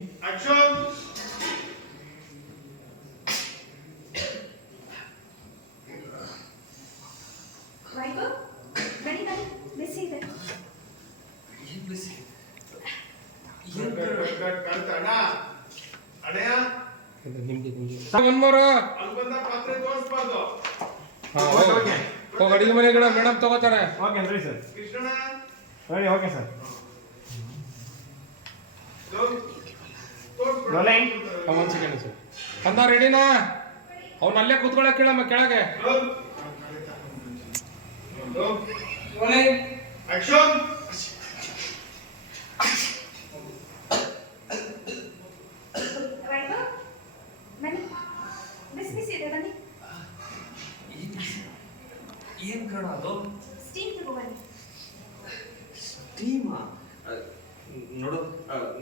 Action. Vaibhav ಬನ್ನಿ ಬನ್ನಿ, ಬಿಸಿ ಇದೆ. ಏನು ಬಿಸಿ? ಅಣ್ಣ ಅಣ್ಣಯ್ಯ ಒನ್ ಮೋರ್ ಅಲ್ಲಿ ಬಂದ ಪಾತ್ರೆ ತೋರಿಸ್ಬಾರ್ದು. ಹೋಗಿ ಅಡಿಗೆ ಮನೆ ಕಡೆ ಮೇಡಮ್ ತಗೋತಾರೆ. Okay ready sir. ಕೃಷ್ಣಣ್ಣ ರೆಡಿ ಓಕೆ ಸರ್. ರೋಲಿಂಗ್. ಒಂದು ಸೆಕೆಂಡ್ ಸರ್. ಅಂದ ರೆಡಿನಾ? ಅವ್ನು ಅಲ್ಲೇ ಕೂತ್ಕೊಳ್ಳೋಕೆ ಕೇಳಮ್ಮ ಕೆಳಗೆ. ಆಕ್ಷನ್. ವೈಭವ್ ಬನ್ನಿ, ಬಿಸಿ ಬಿಸಿ ಇದೆ ಬನ್ನಿ. ಏನು ಕಣ ಅದು? ಸ್ಟೀಮ್ ತಗೊಬನ್ನಿ. ಸ್ಟೀಮಾ? ನೋಡು,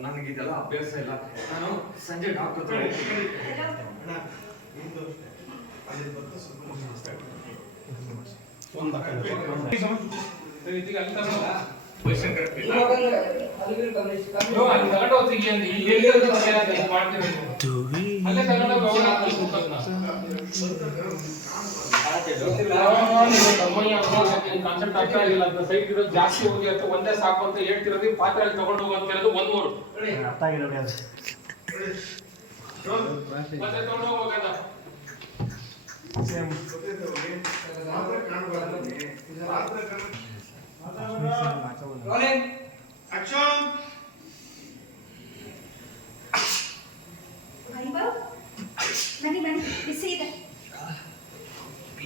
ನನಗಿದೆಲ್ಲ ಅಭ್ಯಾಸ ಇಲ್ಲ. ನಾನು ಸಂಜೆ ಡಾಕ್ಟರ್ ಹತ್ರ ಹೋಗ್ತೀನಿ. ಹಲೋ ಅಣ್ಣ ನಿಂದು ಅಲ್ಲಿ ಬಂದು ಸ್ವಲ್ಪ ಒಂದು ಇದೀಗ ಅಲ್ಲಿ ತಗೊಂಡ ಬೈಶಂಕರ್ ಅಲ್ಲಿ ತಗೊಂಡು ಹೋಗ್ತೀವಿ ಅಂದಿ ಇಲ್ಲಿ ಮಾಡ್ತೀವಿ ಅಲ್ಲೇ ತಗೊಂಡು ಕಾನ್ಸೆಪ್ಟ್ ಅರ್ಥ ಆಗಿಲ್ಲ. ಅದ್ರ ಸೈಡ್ ಇರೋದು ಜಾಸ್ತಿ ಹೋಗಿ ಅಥವಾ ಒಂದೇ ಸಾಕು ಅಂತ ಹೇಳ್ತಿರೋದು ಪಾತ್ರೆ ಅಲ್ಲಿ ತಗೊಂಡು ಹೋಗೋ ಅಂತ ಹೇಳೋದು ಒಂದ್ ಮೂರು ಅರ್ಥ ಆಗಿಲ್ಲ ನೋಡಿ ಅದು. ಮತ್ತೆ ತಗೊಂಡು ಹೋಗ್ಬೇಕಂತ ಸೇಮ್ ಪಾತ್ರೆ ಕಾಣಬಾರ್ದು. ಪಾತ್ರೆ ಆಕ್ಷನ್. ವೈಭವ್ ಬನ್ನಿ ಬನ್ನಿ, ಬಿಸಿ ಇದೆ.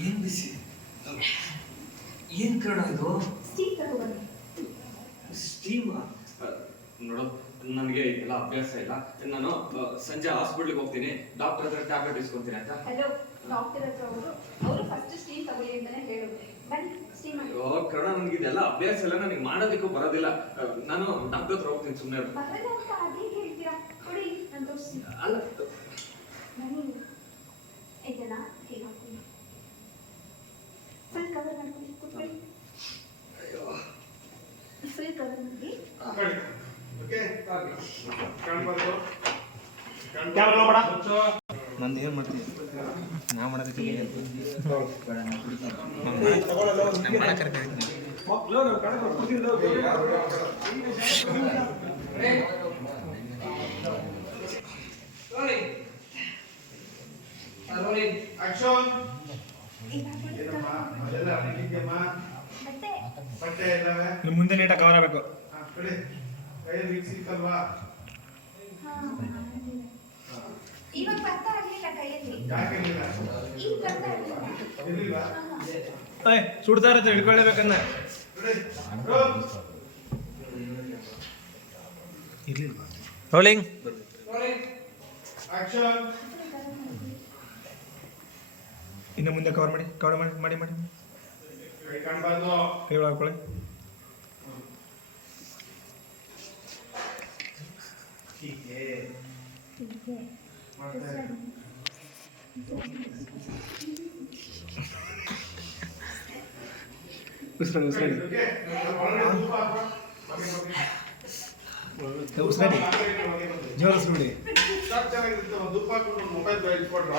ಏನು ಬಿಸಿ? ಏನು ಕಣ ಇದು? ಸ್ಟೀಮ್ ತಗೊಬನ್ನಿ. ಸ್ಟೀಮಾ? ನೋಡು, ನನಗೆ ಇದೆಲ್ಲ ಅಭ್ಯಾಸ ಇಲ್ಲ. ನಾನು ಸಂಜೆ ಹಾಸ್ಪಿಟ್ಲಿಗೆ ಹೋಗ್ತೀನಿ, ಡಾಕ್ಟರ್ ಹತ್ರ ಟ್ಯಾಬ್ಲೆಟ್ ಇಸ್ಕೊತೀನಿ ಆಯ್ತಾ? ಹಲೋ ಡಾಕ್ಟರ್ ಹತ್ರ ಅವರು ಫಸ್ಟ್ ಸ್ಟೀಮ್ ತಗೊಳ್ಳಿ ಅಂತಾನೆ ಹೇಳಿದ್ರು. ಬನ್ನಿ ಸ್ಟೀಮ್ ಮಾಡಿ. ಅಯ್ಯೋ ಕಣ, ನನಗೆ ಇದೆಲ್ಲ ಅಭ್ಯಾಸ ಇಲ್ಲ, ನನಗೆ ಮಾಡೋದಕ್ಕೂ ಬರೋದಿಲ್ಲ. ನಾನು ಡಾಕ್ಟರ್ ಹತ್ರ ಹೋಗ್ತೀನಿ, ಸುಮ್ಮನೆ ಬರಲ್ಲ ಅಂತ ಅದೇ ಹೇಳ್ತೀರಾ? ಕೊಡಿ ನಾನು ತೋರಿಸ್ತೀನಿ. ಅಲ್ಲ. ಬನ್ನಿ, ಇದೆಲ್ಲ ಹೇಗೆ ಹಾಕ್ತೀನಿ. ಫುಲ್ ಕವರ್ ಮಾಡ್ಕೊಂಡು ಕೂತ್ಕೊಳ್ಳಿ. ಅಯ್ಯೋ ಫುಲ್ ಕವರ್ ಮಾಡಿ. ಓಕೆ ಕಾಣಬಾರ್ದು. ಕ್ಯಾಮ್ರಾ ಬೇಡ. ನಂದು ಏನು ಮಾಡ್ತೀನಿ ನಾ ಮಾಡೋದಕ್ಕೆ ಆಕ್ಷನ್. ಇವಾಗ ಏನಮ್ಮ ಅದೆಲ್ಲ ಅಡಿಗೆಮ್ಮ ಮತ್ತೆ ಬಟ್ಟೆ ಇದ್ದಾವೆ. ನಿಮ್ಮ ಮುಂದೆ ನೀಟಾಗಿ ಕವರ್ ಆಗಬೇಕು. ಆ ಕಡೆ ಕೈಯಲ್ಲಿ ಮಿಕ್ಸ್ ಇತ್ತಲ್ವಾ? ಇವಾಗ ಬರ್ತಾ ಇರ್ಲಿಲ್ಲ ಕೈಯಲ್ಲಿ. ಯಾಕೆ ಇರಲಿಲ್ಲ? ಈಗ ಬರ್ತಾ ಇರ್ಲಿಲ್ಲ. ಇರಲಿಲ್ಲ. ಏಯ್ ಸುಡ್ತಾ ಇರುತ್ತೆ, ಹಿಡ್ಕೊಳ್ಳೇಬೇಕನ್ನ. ಇರ್ಲಿಲ್ವಾ? ರೋಲಿಂಗ್. ಆಕ್ಷನ್. ಇನ್ನು ಮುಂದೆ ಕವರ್ ಮಾಡಿ, ಕವರ್ ಮಾಡಿ ಮಾಡಿ ಮಾಡಿ. ಕೈ ಕಾಣಬಾರ್ದು. ಕೈ ಒಳಗೆ ಹಾಕೊಳ್ಳಿ. ಹೀಗೆ ಮಾಡ್ತಾ ಇರು. ಉಸಿರಾಡಿ ಉಸಿರಾಡಿ ಓಕೆ ಒಳಗಡೆ ಧೂಪ ಹಾಕುವ. ಉಸಿರಾಡಿ ಹಾಗೆ ಜೋರ ಸುಡಿ. ಚೆನ್ನಾಗಿರುತ್ತೆ. ಧೂಪ ಹಾಕೊಂಡು ಮೊಬೈಲ್ ಇಟ್ಕೊಂಡ್ರು